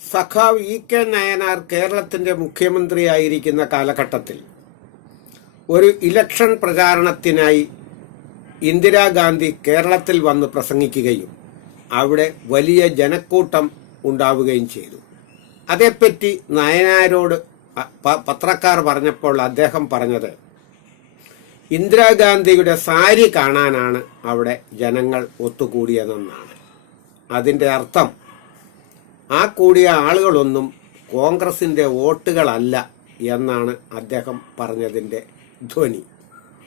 സഖാവ് ഇ.കെ. നായനാർ കേരളത്തിന്റെ മുഖ്യമന്ത്രിയായിരിക്കുന്ന കാലഘട്ടത്തിൽ ഒരു ഇലക്ഷൻ പ്രചാരണത്തിനായി ഇന്ദിരാഗാന്ധി കേരളത്തിൽ വന്ന് പ്രസംഗിക്കുകയും അവിടെ വലിയ ജനക്കൂട്ടം ഉണ്ടാവുകയും ചെയ്തു. അതേപ്പറ്റി നായനാരോട് പത്രക്കാർ പറഞ്ഞപ്പോൾ അദ്ദേഹം പറഞ്ഞത്, ഇന്ദിരാഗാന്ധിയുടെ സാരി കാണാനാണ് അവിടെ ജനങ്ങൾ ഒത്തുകൂടിയതെന്നാണ്. അതിന്റെ അർത്ഥം ആ കൂടിയ ആളുകളൊന്നും കോൺഗ്രസിന്റെ വോട്ടുകളല്ല എന്നാണ് അദ്ദേഹം പറഞ്ഞതിന്റെ ധ്വനി.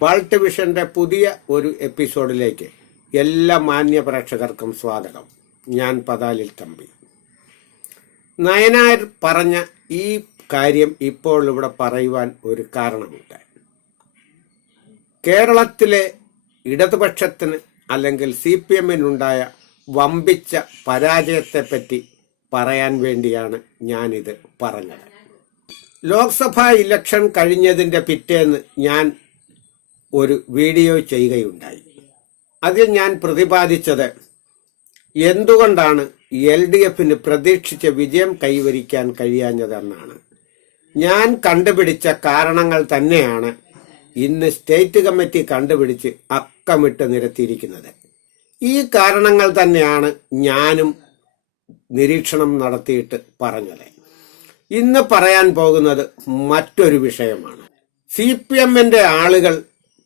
വാൾട്ട് വിഷന്റെ പുതിയ ഒരു എപ്പിസോഡിലേക്ക് എല്ലാ മാന്യ പ്രേക്ഷകർക്കും സ്വാഗതം. ഞാൻ പതാലിൽ തമ്പി. നയനാർ പറഞ്ഞ ഈ കാര്യം ഇപ്പോൾ ഇവിടെ പറയുവാൻ ഒരു കാരണമുണ്ട്. കേരളത്തിലെ ഇടതുപക്ഷത്തിന് അല്ലെങ്കിൽ CPM-നുണ്ടായ വമ്പിച്ച പരാജയത്തെപ്പറ്റി പറയാൻ വേണ്ടിയാണ് ഞാനിത് പറഞ്ഞത്. ലോക്സഭാ ഇലക്ഷൻ കഴിഞ്ഞതിന്റെ പിറ്റേന്ന് ഞാൻ ഒരു വീഡിയോ ചെയ്യുകയുണ്ടായി. അതിൽ ഞാൻ പ്രതിപാദിച്ചത് എന്തുകൊണ്ടാണ് LDF-ന് പ്രതീക്ഷിച്ച വിജയം കൈവരിക്കാൻ കഴിയാഞ്ഞതെന്നാണ്. ഞാൻ കണ്ടുപിടിച്ച കാരണങ്ങൾ തന്നെയാണ് ഇന്ന് സ്റ്റേറ്റ് കമ്മിറ്റി കണ്ടുപിടിച്ച് അക്കമിട്ട് നിരത്തിയിരിക്കുന്നത്. ഈ കാരണങ്ങൾ തന്നെയാണ് ഞാനും നിരീക്ഷണം നടത്തിയിട്ട് പറഞ്ഞത്. ഇന്ന് പറയാൻ പോകുന്നത് മറ്റൊരു വിഷയമാണ്. CPM-ന്റെ ആളുകൾ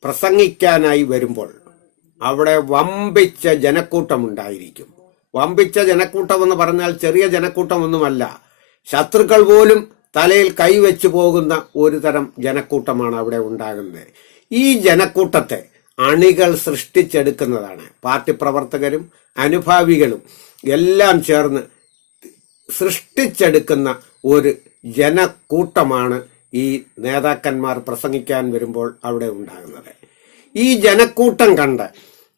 പ്രസംഗിക്കാനായി വരുമ്പോൾ അവിടെ വമ്പിച്ച ജനക്കൂട്ടമുണ്ടായിരിക്കും. വമ്പിച്ച ജനക്കൂട്ടം എന്ന് പറഞ്ഞാൽ ചെറിയ ജനക്കൂട്ടമൊന്നുമല്ല. ശത്രുക്കൾ പോലും തലയിൽ കൈവച്ചു പോകുന്ന ഒരു തരം ജനക്കൂട്ടമാണ് അവിടെ ഉണ്ടാകുന്നത്. ഈ ജനക്കൂട്ടത്തെ അണികൾ സൃഷ്ടിച്ചെടുക്കുന്നതാണ്. പാർട്ടി പ്രവർത്തകരും അനുഭാവികളും എല്ലാം ചേർന്ന് സൃഷ്ടിച്ചെടുക്കുന്ന ഒരു ജനക്കൂട്ടമാണ് ഈ നേതാക്കന്മാർ പ്രസംഗിക്കാൻ വരുമ്പോൾ അവിടെ ഉണ്ടാകുന്നത്. ഈ ജനക്കൂട്ടം കണ്ട്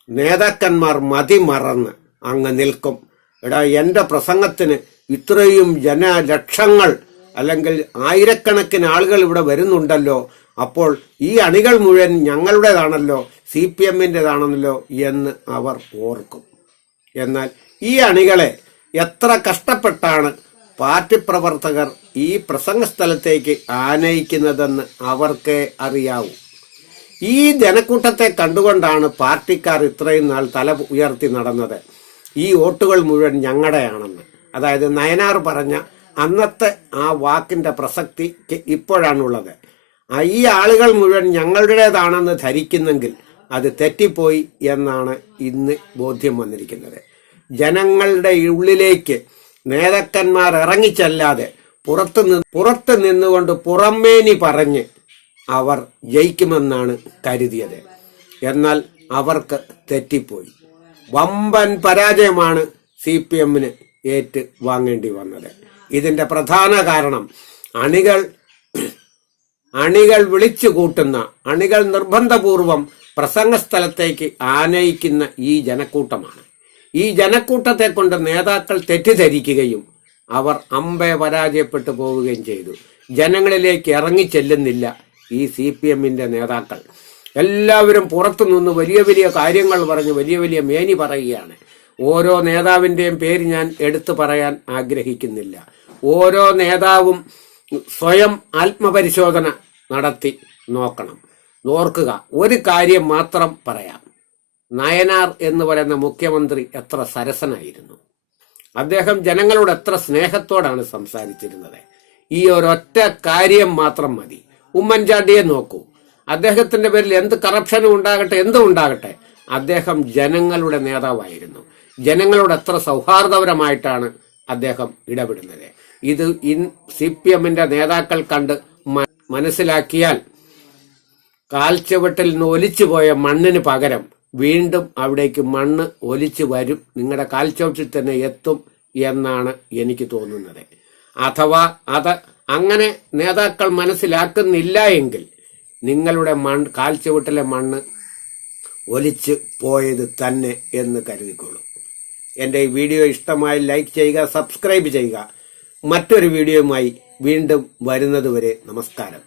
നേതാക്കന്മാർ മതിമറന്ന് അങ്ങ് നിൽക്കും. എടാ, എന്റെ പ്രസംഗത്തിന് ഇത്രയും ജനലക്ഷങ്ങൾ അല്ലെങ്കിൽ ആയിരക്കണക്കിന് ആളുകൾ ഇവിടെ വരുന്നുണ്ടല്ലോ, അപ്പോൾ ഈ അണികൾ മുഴുവൻ ഞങ്ങളുടേതാണല്ലോ, CPM-ന്റേതാണല്ലോ എന്ന് അവർ ഓർക്കും. എന്നാൽ ഈ അണികളെ എത്ര കഷ്ടപ്പെട്ടാണ് പാർട്ടി പ്രവർത്തകർ ഈ പ്രസംഗ സ്ഥലത്തേക്ക് ആനയിക്കുന്നതെന്ന് അവർക്കേ അറിയാവൂ. ഈ ജനക്കൂട്ടത്തെ കണ്ടുകൊണ്ടാണ് പാർട്ടിക്കാർ ഇത്രയും നാൾ തല ഉയർത്തി നടന്നത്. ഈ വോട്ടുകൾ മുഴുവൻ ഞങ്ങളുടെയാണെന്ന്. അതായത് നയനാർ പറഞ്ഞ അന്നത്തെ ആ വാക്കിന്റെ പ്രസക്തിക്ക് ഇപ്പോഴാണുള്ളത്. ഈ ആളുകൾ മുഴുവൻ ഞങ്ങളുടേതാണെന്ന് ധരിക്കുന്നെങ്കിൽ അത് തെറ്റിപ്പോയി എന്നാണ് ഇന്ന് ബോധ്യം വന്നിരിക്കുന്നത്. ജനങ്ങളുടെ ഉള്ളിലേക്ക് നേതാക്കന്മാർ ഇറങ്ങിച്ചല്ലാതെ പുറത്ത് നിന്നുകൊണ്ട് പുറമേനി പറഞ്ഞ് അവർ ജയിക്കുമെന്നാണ് കരുതിയത്. എന്നാൽ അവർക്ക് തെറ്റിപ്പോയി. വമ്പൻ പരാജയമാണ് CPM-ന് ഏറ്റ് വാങ്ങേണ്ടി വന്നത്. ഇതിന്റെ പ്രധാന കാരണം അണികൾ വിളിച്ചു കൂട്ടുന്ന, അണികൾ നിർബന്ധപൂർവം പ്രസംഗ സ്ഥലത്തേക്ക് ആനയിക്കുന്ന ഈ ജനക്കൂട്ടമാണ്. ഈ ജനക്കൂട്ടത്തെ കൊണ്ട് നേതാക്കൾ തെറ്റിദ്ധരിക്കുകയും അവർ അമ്പെ പരാജയപ്പെട്ടു പോവുകയും ചെയ്തു. ജനങ്ങളിലേക്ക് ഇറങ്ങിച്ചെല്ലുന്നില്ല ഈ CPM-ന്റെ നേതാക്കൾ. എല്ലാവരും പുറത്തുനിന്ന് വലിയ വലിയ കാര്യങ്ങൾ പറഞ്ഞ് വലിയ വലിയ മേനി പറയുകയാണ്. ഓരോ നേതാവിന്റെയും പേര് ഞാൻ എടുത്തു പറയാൻ ആഗ്രഹിക്കുന്നില്ല. ഓരോ നേതാവും സ്വയം ആത്മപരിശോധന നടത്തി നോക്കണം. ഓർക്കുക, ഒരു കാര്യം മാത്രം പറയാം. നയനാർ എന്ന് പറയുന്ന മുഖ്യമന്ത്രി എത്ര സരസനായിരുന്നു. അദ്ദേഹം ജനങ്ങളോട് എത്ര സ്നേഹത്തോടാണ് സംസാരിച്ചിരുന്നത്. ഈ ഒരൊറ്റ കാര്യം മാത്രം മതി. ഉമ്മൻചാണ്ടിയെ നോക്കൂ. അദ്ദേഹത്തിന്റെ പേരിൽ എന്ത് കറപ്ഷനും ഉണ്ടാകട്ടെ, എന്തും ഉണ്ടാകട്ടെ, അദ്ദേഹം ജനങ്ങളുടെ നേതാവായിരുന്നു. ജനങ്ങളോട് എത്ര സൗഹാർദ്ദപരമായിട്ടാണ് അദ്ദേഹം ഇടപെടുന്നത്. ഇത് CPM-ന്റെ നേതാക്കൾ കണ്ട് മനസ്സിലാക്കിയാൽ കാൽച്ചുവട്ടിൽ നിന്ന് ഒലിച്ചുപോയ മണ്ണിന് പകരം വീണ്ടും അവിടേക്ക് മണ്ണ് ഒലിച്ചു വരും, നിങ്ങളുടെ കാൽച്ചുവട്ടിൽ തന്നെ എത്തും എന്നാണ് എനിക്ക് തോന്നുന്നത്. അഥവാ അത് അങ്ങനെ നേതാക്കൾ മനസ്സിലാക്കുന്നില്ല എങ്കിൽ നിങ്ങളുടെ കാൽച്ചുവട്ടിലെ മണ്ണ് ഒലിച്ചു പോയത് തന്നെ എന്ന് കരുതിക്കോളൂ. എൻ്റെ ഈ വീഡിയോ ഇഷ്ടമായി ലൈക്ക് ചെയ്യുക, സബ്സ്ക്രൈബ് ചെയ്യുക. മറ്റൊരു വീഡിയോയുമായി വീണ്ടും വരുന്നതുവരെ നമസ്കാരം.